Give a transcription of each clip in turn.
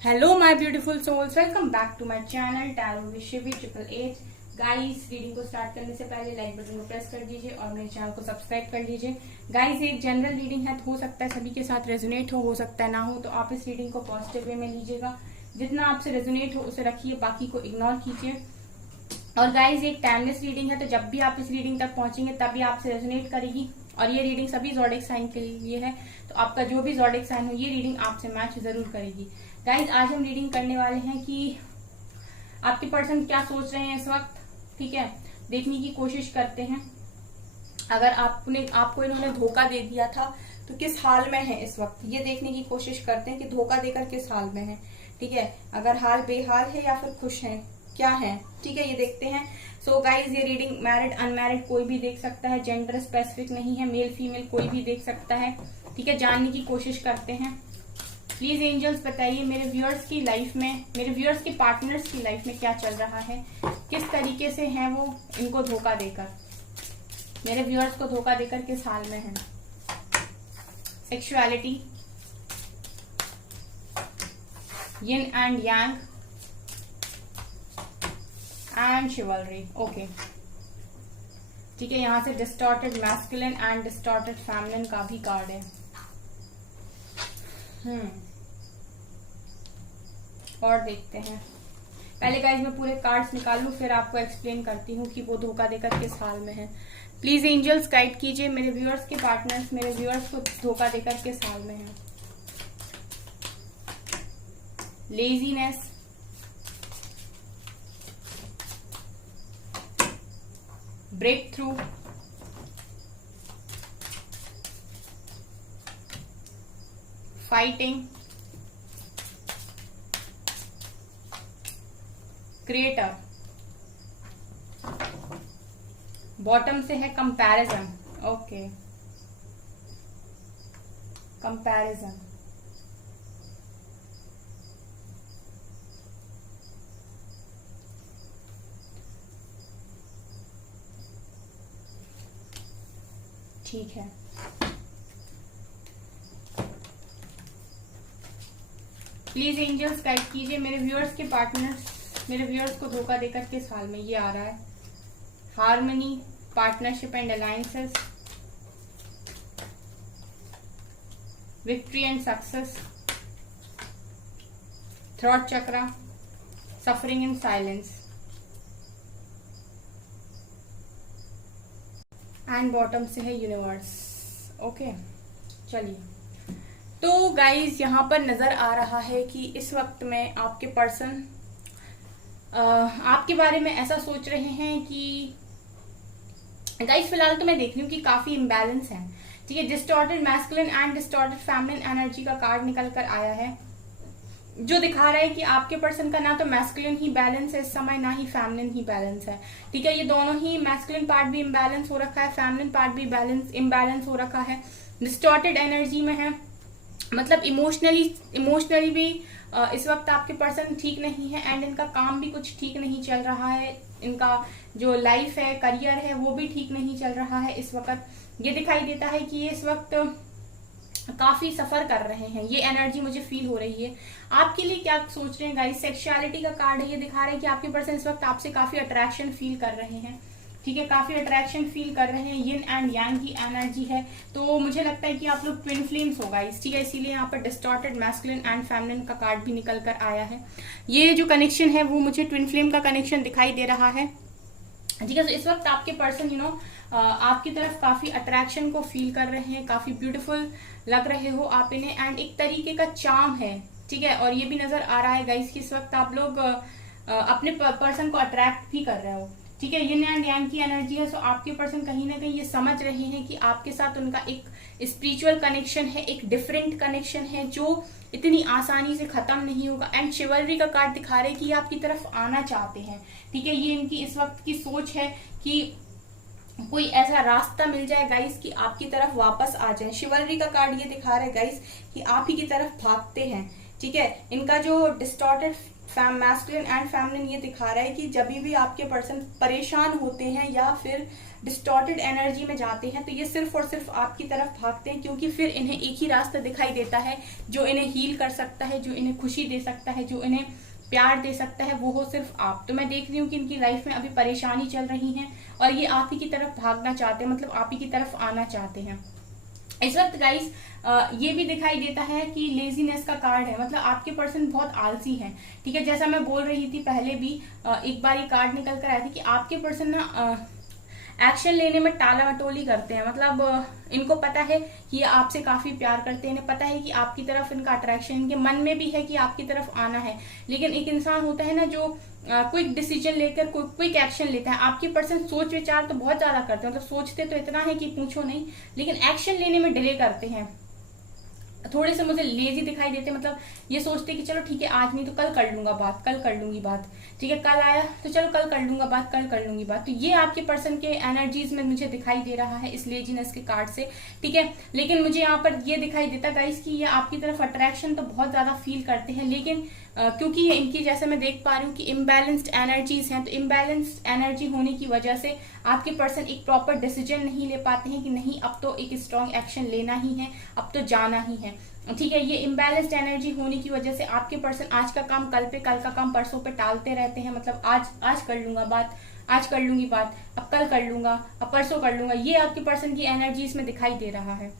Hello my beautiful souls, welcome back to my channel tarot with Shivi 888। Guys, reading को start करने से पहले like button को press कर दीजिए और मेरे चैनल को सब्सक्राइब कर लीजिए। गाइस, एक जनरल रीडिंग है, हो सकता है सभी के साथ रेजोनेट हो सकता है ना हो, तो आप इस रीडिंग को पॉजिटिव वे में लीजिएगा। जितना आपसे रेजोनेट हो उसे रखिए, बाकी को इग्नोर कीजिए। और गाइज, एक टाइमलेस रीडिंग है, तो जब भी आप इस रीडिंग तक पहुंचेंगे तभी आपसे रेजोनेट करेगी। और ये रीडिंग सभी ज़ोडिएक साइन के लिए है, तो आपका जो भी ज़ोडिएक साइन हो ये रीडिंग आपसे मैच जरूर करेगी। गाइज, आज हम रीडिंग करने वाले हैं कि आपके पर्सन क्या सोच रहे हैं इस वक्त। ठीक है, देखने की कोशिश करते हैं। अगर आपको इन्होंने धोखा दे दिया था तो किस हाल में है इस वक्त, ये देखने की कोशिश करते हैं कि धोखा देकर किस हाल में है। ठीक है, अगर हाल बेहाल है या फिर खुश है, क्या है। ठीक है, ये देखते हैं। सो गाइज, ये रीडिंग मैरिड अनमैरिड कोई भी देख सकता है, जेंडर स्पेसिफिक नहीं है, मेल फीमेल कोई भी देख सकता है। ठीक है, जानने की कोशिश करते हैं। प्लीज एंजल्स बताइए मेरे व्यूअर्स की लाइफ में, मेरे व्यूअर्स के पार्टनर्स की लाइफ में क्या चल रहा है, किस तरीके से है वो इनको धोखा देकर, मेरे व्यूअर्स को धोखा देकर किस हाल में है। Sexuality, yin and yang and शिवलरी। Okay, ठीक है, यहां से distorted masculine and distorted feminine का भी कार्ड है। और देखते हैं। पहले गाइज मैं पूरे कार्ड्स निकाल लूं, फिर आपको एक्सप्लेन करती हूँ कि वो धोखा देकर किस हाल में है। प्लीज एंजल्स गाइड कीजिए मेरे व्यूअर्स के पार्टनर्स, मेरे व्यूअर्स को धोखा देकर किस हाल में है। Laziness, breakthrough, fighting, creator, bottom से है कंपैरिजन। ओके, कंपैरिजन, ठीक है। प्लीज एंजल्स गाइड कीजिए मेरे व्यूअर्स के पार्टनर्स, मेरे व्यूअर्स को धोखा देकर किस हाल में ये आ रहा है। Harmony, partnership and alliances, victory and success, throat chakra, suffering in silence and bottom से है यूनिवर्स। ओके, चलिए। तो गाइज, यहाँ पर नजर आ रहा है कि इस वक्त में आपके पर्सन आपके बारे में ऐसा सोच रहे हैं कि गाइज, फिलहाल तो मैं देख रही हूँ कि काफी इम्बैलेंस है। ठीक है, distorted masculine and distorted feminine energy का कार्ड निकल कर आया है, जो दिखा रहा है कि आपके पर्सन का ना तो मैस्कुलिन ही बैलेंस है इस समय, ना ही फेमिनिन ही बैलेंस है। ठीक है, ये दोनों ही, मैस्कुलिन पार्ट भी इम्बैलेंस हो रखा है, फेमिनिन पार्ट भी इम्बैलेंस हो रखा है, डिस्टॉर्टेड एनर्जी में है। मतलब इमोशनली भी इस वक्त आपके पर्सन ठीक नहीं है, एंड इनका काम भी कुछ ठीक नहीं चल रहा है। इनका जो लाइफ है, करियर है, वो भी ठीक नहीं चल रहा है इस वक्त। ये दिखाई देता है कि ये इस वक्त काफी सफर कर रहे हैं, ये एनर्जी मुझे फील हो रही है। आपके लिए क्या सोच रहे हैं गाइस। सेक्सुअलिटी का कार्ड है, ये दिखा रहा है कि आपके पर्सन इस वक्त आपसे काफी अट्रैक्शन फील कर रहे हैं। ठीक है, काफी अट्रैक्शन फील कर रहे हैं, यिन एंड यांग की एनर्जी है, तो मुझे लगता है कि आप लोग ट्विन फ्लेम्स हो गाइस। ठीक है, इसीलिए यहाँ पर डिस्टॉर्टेड मैस्कुलिन एंड फेमिनिन का कार्ड भी निकल कर आया है। ये जो कनेक्शन है वो मुझे ट्विन फ्लेम का कनेक्शन दिखाई दे रहा है। ठीक है, तो इस वक्त आपके पर्सन आपकी तरफ काफी अट्रैक्शन को फील कर रहे हैं, काफी ब्यूटीफुल लग रहे हो आप इन्हें, एंड एक तरीके का चार्म है। ठीक है, और ये भी नजर आ रहा है गाइस कि इस वक्त आप लोग अपने पर्सन को अट्रैक्ट भी कर रहे हो। ठीक है, यिन एंड यांग की एनर्जी है, सो आपके पर्सन कहीं ना कहीं ये समझ रहे हैं कि आपके साथ उनका एक स्पिरिचुअल कनेक्शन है, एक डिफरेंट कनेक्शन है जो इतनी आसानी से खत्म नहीं होगा। एंड शिवलरी का कार्ड दिखा रहे हैं कि ये आपकी तरफ आना चाहते हैं। ठीक है, ये इनकी इस वक्त की सोच है कि कोई ऐसा रास्ता मिल जाए गाइस कि आपकी तरफ वापस आ जाए। शिवलरी का कार्ड ये दिखा रहा है गाइस कि आप ही की तरफ भागते हैं। ठीक है, इनका जो डिस्टॉर्टेड मैस्कुलिन एंड फेमिनिन ये दिखा रहा है कि जब भी आपके पर्सन परेशान होते हैं या फिर डिस्टॉर्टेड एनर्जी में जाते हैं तो ये सिर्फ और सिर्फ आपकी तरफ भागते हैं, क्योंकि फिर इन्हें एक ही रास्ता दिखाई देता है जो इन्हें हील कर सकता है, जो इन्हें खुशी दे सकता है, जो इन्हें प्यार दे सकता है, वो हो सिर्फ आप। तो मैं देख रही हूँ कि इनकी लाइफ में अभी परेशानी चल रही है और ये आप ही की तरफ भागना चाहते हैं, मतलब आप ही की तरफ आना चाहते हैं इस वक्त गाइस। ये भी दिखाई देता है कि लेजीनेस का कार्ड है, मतलब आपके पर्सन बहुत आलसी हैं, ठीक है। जैसा मैं बोल रही थी पहले भी, एक बार ये कार्ड निकल कर आया था कि आपके पर्सन ना एक्शन लेने में टाला मटोली करते हैं, मतलब इनको पता है कि ये आपसे काफी प्यार करते हैं, इन्हें पता है कि आपकी तरफ इनका अट्रैक्शन, इनके मन में भी है कि आपकी तरफ आना है। लेकिन एक इंसान होता है ना जो क्विक डिसीजन लेकर क्विक एक्शन लेता है। आपके पर्सन सोच विचार तो बहुत ज्यादा करते हैं, मतलब सोचते तो इतना है कि पूछो नहीं, लेकिन एक्शन लेने में डिले करते हैं, थोड़े से मुझे लेजी दिखाई देते, मतलब ये सोचते कि चलो ठीक है आज नहीं तो कल कर लूंगा बात, कल कर लूंगी बात, ठीक है कल आया तो चलो कल कर लूंगा बात, कल कर लूंगी बात। तो ये आपके पर्सन के एनर्जीज में मुझे दिखाई दे रहा है इस लेजीनेस के कार्ड से, ठीक है। लेकिन मुझे यहाँ पर ये दिखाई देता गाइस कि ये आपकी तरफ अट्रैक्शन तो बहुत ज्यादा फील करते हैं, लेकिन क्योंकि ये इनकी जैसे मैं देख पा रही हूँ कि इम्बैलेंस्ड एनर्जीज हैं, तो इम्बैलेंस्ड एनर्जी होने की वजह से आपके पर्सन एक प्रॉपर डिसीजन नहीं ले पाते हैं कि नहीं अब तो एक स्ट्रॉन्ग एक्शन लेना ही है, अब तो जाना ही है, ठीक है। ये इम्बैलेंस्ड एनर्जी होने की वजह से आपके पर्सन आज का काम कल पे, कल का काम परसों पे टालते रहते हैं, मतलब आज कर लूंगा बात, आज कर लूंगी बात, अब कल कर लूंगा, अब परसों कर लूंगा। ये आपके पर्सन की एनर्जी इसमें दिखाई दे रहा है।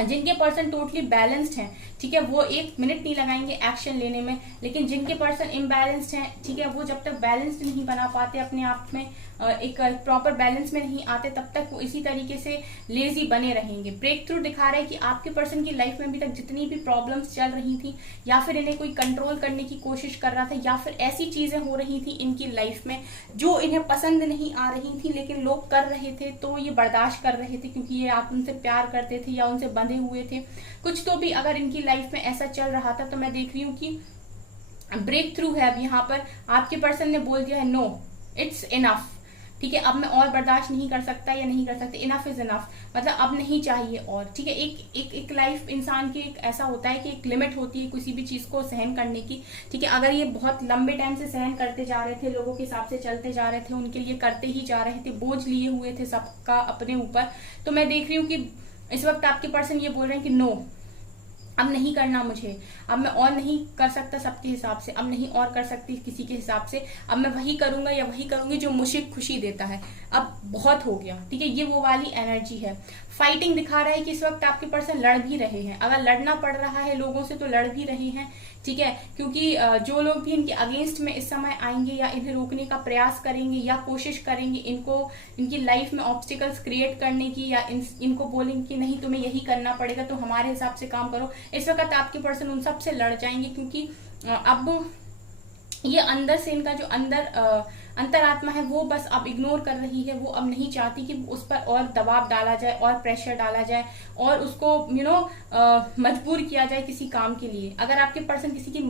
जिनके पर्सन टोटली बैलेंस्ड हैं, ठीक है, वो 1 मिनट नहीं लगाएंगे एक्शन लेने में, लेकिन जिनके पर्सन इम्बैलेंस्ड हैं, ठीक है, वो जब तक बैलेंस्ड नहीं बना पाते अपने आप में, एक प्रॉपर बैलेंस में नहीं आते, तब तक वो इसी तरीके से लेजी बने रहेंगे। ब्रेक थ्रू दिखा रहा है कि आपके पर्सन की लाइफ में अभी तक जितनी भी प्रॉब्लम्स चल रही थी, या फिर इन्हें कोई कंट्रोल करने की कोशिश कर रहा था, या फिर ऐसी चीजें हो रही थी इनकी लाइफ में जो इन्हें पसंद नहीं आ रही थी, लेकिन लोग कर रहे थे तो ये बर्दाश्त कर रहे थे क्योंकि ये आप उनसे प्यार करते थे या उनसे बंधे हुए थे कुछ तो भी। अगर इनकी लाइफ में ऐसा चल रहा था तो मैं देख रही हूँ कि ब्रेक थ्रू है। अब यहाँ पर आपके पर्सन ने बोल दिया है नो इट्स इनफ, ठीक है, अब मैं और बर्दाश्त नहीं कर सकता या नहीं कर सकती, इनफ इज इनफ, मतलब अब नहीं चाहिए और, ठीक है। एक लाइफ इंसान की एक ऐसा होता है कि एक लिमिट होती है किसी भी चीज को सहन करने की, ठीक है। अगर ये बहुत लंबे टाइम से सहन करते जा रहे थे, लोगों के हिसाब से चलते जा रहे थे, उनके लिए करते ही जा रहे थे, बोझ लिए हुए थे सबका अपने ऊपर, तो मैं देख रही हूँ कि इस वक्त आपके पर्सन ये बोल रहे हैं कि नो अब नहीं करना मुझे, अब मैं और नहीं कर सकता सबके हिसाब से, अब नहीं और कर सकती किसी के हिसाब से, अब मैं वही करूंगा या वही करूंगी जो मुझे खुशी देता है, अब बहुत हो गया, ठीक है। ये वो वाली एनर्जी है। फाइटिंग दिखा रहा है कि इस वक्त आपके पर्सन लड़ भी रहे हैं, अगर लड़ना पड़ रहा है लोगों से तो लड़ भी रहे हैं, ठीक है, क्योंकि जो लोग भी इनके अगेंस्ट में इस समय आएंगे या इन्हें रोकने का प्रयास करेंगे या कोशिश करेंगे इनको इनकी लाइफ में ऑब्स्टिकल्स क्रिएट करने की, या इनको बोलेंगे कि नहीं तुम्हें यही करना पड़ेगा तो हमारे हिसाब से काम करो, इस वक्त आपके पर्सन उन सब से लड़ जाएंगे, क्योंकि अब ये अंदर से इनका जो अंतरात्मा है वो बस अब इग्नोर कर रही है, वो अब नहीं चाहती कि उस पर और दबाव डाला जाए और प्रेशर डाला जाए और उसको मजबूर किया जाए किसी काम के लिए। अगर आपके पर्सन किसी की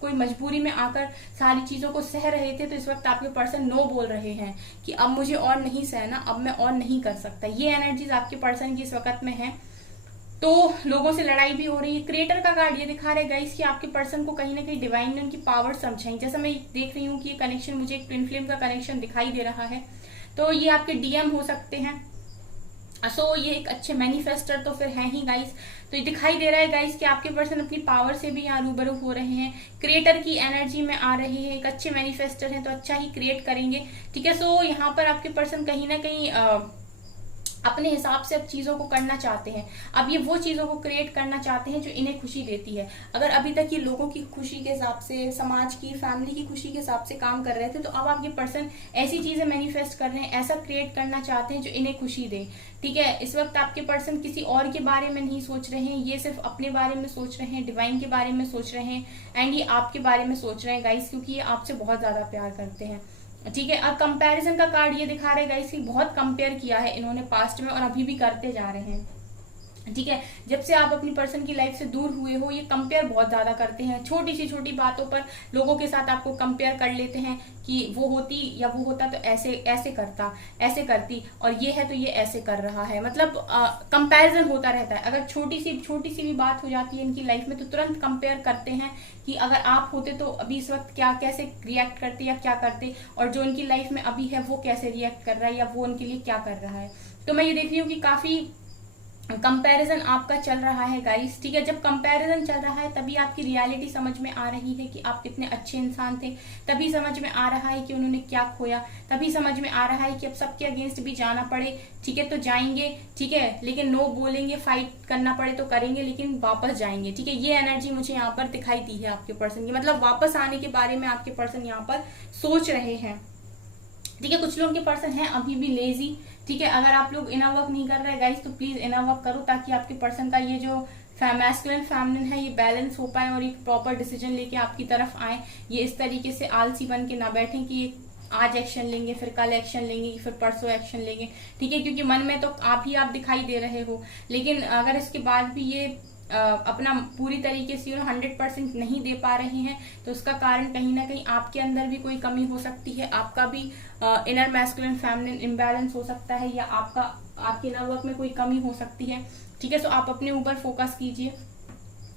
कोई मजबूरी में आकर सारी चीजों को सह रहे थे तो इस वक्त आपके पर्सन नो बोल रहे हैं कि अब मुझे और नहीं सहना, अब मैं और नहीं कर सकता। ये एनर्जीज आपके पर्सन की इस वक्त में है, तो लोगों से लड़ाई भी हो रही है। क्रिएटर का कार्ड ये दिखा रहा है गाइस कि आपके पर्सन को कहीं ना कहीं डिवाइन ने उनकी पावर समझाई। जैसा मैं देख रही हूँ कि ये कनेक्शन, मुझे एक ट्विन फ्लेम का कनेक्शन दिखाई दे रहा है, तो ये आपके डीएम हो सकते हैं, सो ये एक अच्छे मैनिफेस्टर तो फिर है ही गाइस। तो ये दिखाई दे रहा है गाइस कि आपके पर्सन अपनी पावर से भी यहाँ रूबरू हो रहे हैं, क्रिएटर की एनर्जी में आ रहे हैं, एक अच्छे मैनिफेस्टर हैं तो अच्छा ही क्रिएट करेंगे, ठीक है। सो यहाँ पर आपके पर्सन कहीं ना कहीं अपने हिसाब से अब चीजों को करना चाहते हैं, अब ये वो चीजों को क्रिएट करना चाहते हैं जो इन्हें खुशी देती है। अगर अभी तक ये लोगों की खुशी के हिसाब से, समाज की, फैमिली की खुशी के हिसाब से काम कर रहे थे, तो अब आपके पर्सन ऐसी चीजें मैनिफेस्ट कर रहे हैं, ऐसा क्रिएट करना चाहते हैं जो इन्हें खुशी दे, ठीक है। इस वक्त आपके पर्सन किसी और के बारे में नहीं सोच रहे हैं, ये सिर्फ अपने बारे में सोच रहे हैं, डिवाइन के बारे में सोच रहे हैं, एंड ये आपके बारे में सोच रहे हैं गाइस, क्योंकि ये आपसे बहुत ज्यादा प्यार करते हैं, ठीक है। और कंपैरिजन का कार्ड ये दिखा रहे गाइस कि बहुत कंपेयर किया है इन्होंने पास्ट में और अभी भी करते जा रहे हैं, ठीक है। जब से आप अपनी पर्सन की लाइफ से दूर हुए हो, ये कंपेयर बहुत ज्यादा करते हैं, छोटी सी छोटी बातों पर लोगों के साथ आपको कंपेयर कर लेते हैं कि वो होती या वो होता तो ऐसे ऐसे करता, ऐसे करती, और ये है तो ये ऐसे कर रहा है, मतलब कंपैरिजन होता रहता है। अगर छोटी सी भी बात हो जाती है इनकी लाइफ में तो तुरंत कंपेयर करते हैं कि अगर आप होते तो अभी इस वक्त क्या कैसे रिएक्ट करते या क्या करते, और जो इनकी लाइफ में अभी है वो कैसे रिएक्ट कर रहा है या वो उनके लिए क्या कर रहा है। तो मैं ये देख रही हूँ कि काफी कंपैरिजन आपका चल रहा है गाइस, ठीक है। जब कंपैरिजन चल रहा है तभी आपकी रियलिटी समझ में आ रही है कि आप कितने अच्छे इंसान थे, तभी समझ में आ रहा है कि उन्होंने क्या खोया, तभी समझ में आ रहा है कि अब सबके अगेंस्ट भी जाना पड़े, ठीक है, तो जाएंगे, ठीक है, लेकिन नो बोलेंगे, फाइट करना पड़े तो करेंगे, लेकिन वापस जाएंगे, ठीक है। ये एनर्जी मुझे यहाँ पर दिखाई दी है आपके पर्सन की, मतलब वापस आने के बारे में आपके पर्सन यहाँ पर सोच रहे हैं, ठीक है। कुछ लोगों के पर्सन है अभी भी लेजी, ठीक है। अगर आप लोग इनर वर्क नहीं कर रहे गाइस तो प्लीज इनर वर्क करो, ताकि आपके पर्सन का ये जो मैस्कुलिन फेमिनिन है ये बैलेंस हो पाए और एक प्रॉपर डिसीजन लेके आपकी तरफ आए। ये इस तरीके से आलसी बन के ना बैठे कि आज एक्शन लेंगे, फिर कल एक्शन लेंगे, फिर परसों एक्शन लेंगे, ठीक है, क्योंकि मन में तो आप ही आप दिखाई दे रहे हो, लेकिन अगर इसके बाद भी ये अपना पूरी तरीके से 100% नहीं दे पा रहे हैं तो उसका कारण कहीं ना कहीं आपके अंदर भी कोई कमी हो सकती है, आपका भी इनर मैस्कुलिन फेमिनिन इम्बैलेंस हो सकता है, या आपके इनर वर्क में कोई कमी हो सकती है, ठीक है। सो आप अपने ऊपर फोकस कीजिए।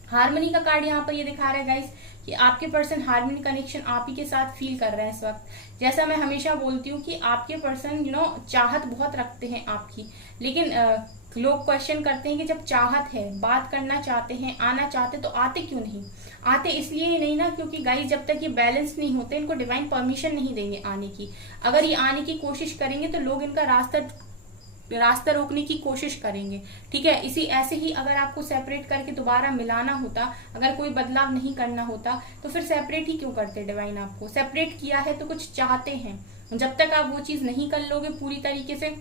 हार्मनी का कार्ड यहाँ पर ये दिखा रहा है गाइस कि आपके पर्सन हार्मनी कनेक्शन आप ही के साथ फील कर रहे हैं इस वक्त। जैसा मैं हमेशा बोलती हूँ कि आपके पर्सन चाहत बहुत रखते हैं आपकी, लेकिन लोग क्वेश्चन करते हैं कि जब चाहत है, बात करना चाहते हैं, आना चाहते, तो आते क्यों नहीं? आते इसलिए ही नहीं ना क्योंकि गाइस जब तक ये बैलेंस नहीं होते इनको डिवाइन परमिशन नहीं देंगे आने की। अगर ये आने की कोशिश करेंगे तो लोग इनका रास्ता रोकने की कोशिश करेंगे, ठीक है। इसी ऐसे ही अगर आपको सेपरेट करके दोबारा मिलाना होता, अगर कोई बदलाव नहीं करना होता तो फिर सेपरेट ही क्यों करते? डिवाइन आपको सेपरेट किया है तो कुछ चाहते हैं। जब तक आप वो चीज नहीं कर लोगे पूरी तरीके से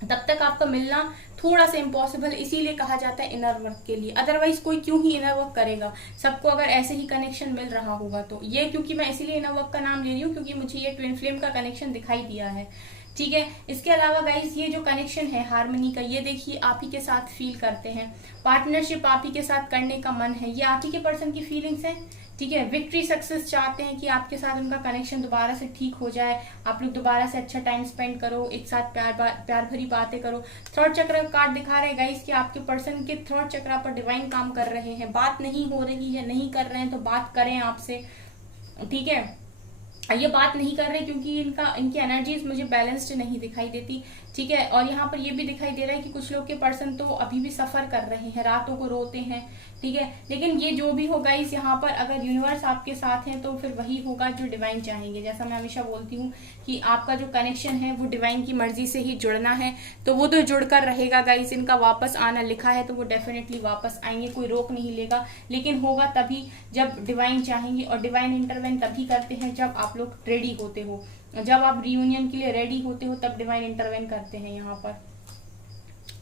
तब तक आपका मिलना थोड़ा सा इम्पॉसिबल, इसीलिए कहा जाता है इनर वर्क के लिए। अदरवाइज कोई क्यों ही इनर वर्क करेगा, सबको अगर ऐसे ही कनेक्शन मिल रहा होगा तो। ये क्योंकि मैं इसीलिए इनर वर्क का नाम ले रही हूँ क्योंकि मुझे ये ट्विन फ्लेम का कनेक्शन दिखाई दिया है, ठीक है। इसके अलावा गाइस ये जो कनेक्शन है हार्मनी का, ये देखिए आप ही के साथ फील करते हैं, पार्टनरशिप आप ही के साथ करने का मन है, ये आप ही के पर्सन की फीलिंग्स है, ठीक है। विक्ट्री सक्सेस चाहते हैं कि आपके साथ उनका कनेक्शन दोबारा से ठीक हो जाए, आप लोग दोबारा से अच्छा टाइम स्पेंड करो, एक साथ प्यार भरी बातें करो। थर्ड चक्र का कार्ड दिखा रहे हैं गाइस कि आपके पर्सन के थर्ड चक्र पर डिवाइन काम कर रहे हैं। बात नहीं हो रही है, नहीं कर रहे हैं तो बात करें आपसे, ठीक है। ये बात नहीं कर रहे क्योंकि इनकी एनर्जीज मुझे बैलेंस्ड नहीं दिखाई देती, ठीक है। और यहाँ पर ये भी दिखाई दे रहा है कि कुछ लोग के पर्सन तो अभी भी सफर कर रहे हैं, रातों को रोते हैं, ठीक है। लेकिन ये जो भी होगा इस यहाँ पर अगर यूनिवर्स आपके साथ है तो फिर वही होगा जो डिवाइन चाहेंगे। जैसा मैं हमेशा बोलती हूँ कि आपका जो कनेक्शन है वो डिवाइन की मर्जी से ही जुड़ना है, तो वो तो जुड़कर रहेगा गाइस। इनका वापस आना लिखा है तो वो डेफिनेटली वापस आएंगे, कोई रोक नहीं लेगा, लेकिन होगा तभी जब डिवाइन चाहेंगे। और डिवाइन इंटरवेन तभी करते हैं जब आप लोग रेडी होते हो, जब आप रियूनियन के लिए रेडी होते हो तब डिवाइन इंटरवेन करते हैं यहाँ पर,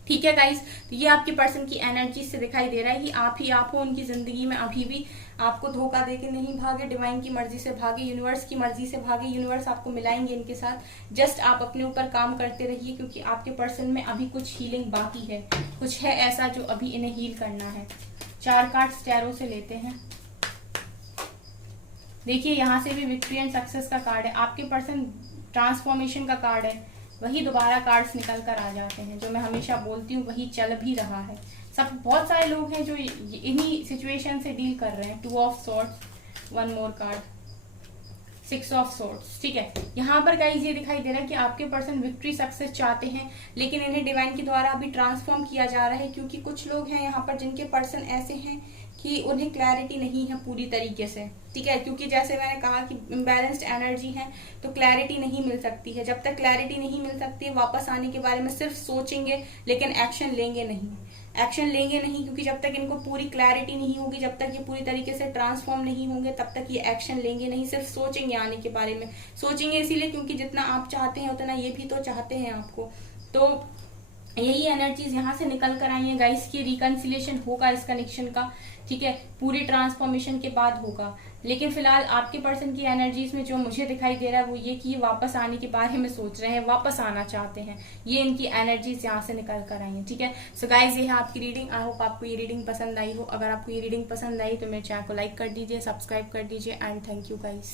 ठीक है गाइस। तो ये आपके पर्सन की एनर्जी से दिखाई दे रहा है कि आप ही आप हो उनकी जिंदगी में, अभी भी आपको धोखा देके नहीं भागे, डिवाइन की मर्जी से भागे, यूनिवर्स की मर्जी से भागे। यूनिवर्स आपको मिलाएंगे इनके साथ, जस्ट आप अपने ऊपर काम करते रहिए क्योंकि आपके पर्सन में अभी कुछ हीलिंग बाकी है, कुछ है ऐसा जो अभी इन्हें हील करना है। 4 कार्ड्स टैरो से लेते हैं। देखिए यहाँ से भी विक्ट्री एंड सक्सेस का कार्ड है, आपके पर्सन ट्रांसफॉर्मेशन का कार्ड है, वही दोबारा कार्ड्स निकल कर आ जाते हैं। जो मैं हमेशा बोलती हूँ वही चल भी रहा है। सब बहुत सारे लोग हैं जो इन्हीं सिचुएशन से डील कर रहे हैं। 2 of swords, 1 more card, 6 of swords, ठीक है। यहाँ पर गाइस ये दिखाई दे रहा है कि आपके पर्सन विक्ट्री सक्सेस चाहते हैं, लेकिन इन्हें डिवाइन के द्वारा अभी ट्रांसफॉर्म किया जा रहा है क्योंकि कुछ लोग हैं यहाँ पर जिनके पर्सन ऐसे हैं कि उन्हें क्लैरिटी नहीं है पूरी तरीके से, ठीक है। क्योंकि जैसे मैंने कहा कि इम्बैलेंस्ड एनर्जी है तो क्लैरिटी नहीं मिल सकती है। जब तक क्लैरिटी नहीं मिल सकती है वापस आने के बारे में सिर्फ सोचेंगे लेकिन एक्शन लेंगे नहीं, एक्शन लेंगे नहीं, क्योंकि जब तक इनको पूरी क्लैरिटी नहीं होगी, जब तक ये पूरी तरीके से ट्रांसफॉर्म नहीं होंगे तब तक ये एक्शन लेंगे नहीं, सिर्फ सोचेंगे आने के बारे में। सोचेंगे इसीलिए क्योंकि जितना आप चाहते हैं उतना ये भी तो चाहते हैं आपको। तो यही एनर्जीज यहाँ से निकल कर आई है गाइस की रिकंसिलेशन होगा इस कनेक्शन का, ठीक है, पूरी ट्रांसफॉर्मेशन के बाद होगा। लेकिन फिलहाल आपके पर्सन की एनर्जीज में जो मुझे दिखाई दे रहा है वो ये कि ये वापस आने के बारे में सोच रहे हैं, वापस आना चाहते हैं, ये इनकी एनर्जीज यहाँ से निकल कर आई है, ठीक है। सो गाइज ये है आपकी रीडिंग। आई होप आपको ये रीडिंग पसंद आई हो। अगर आपको ये रीडिंग पसंद आई तो मेरे चैनल को लाइक कर दीजिए, सब्सक्राइब कर दीजिए एंड थैंक यू गाइज।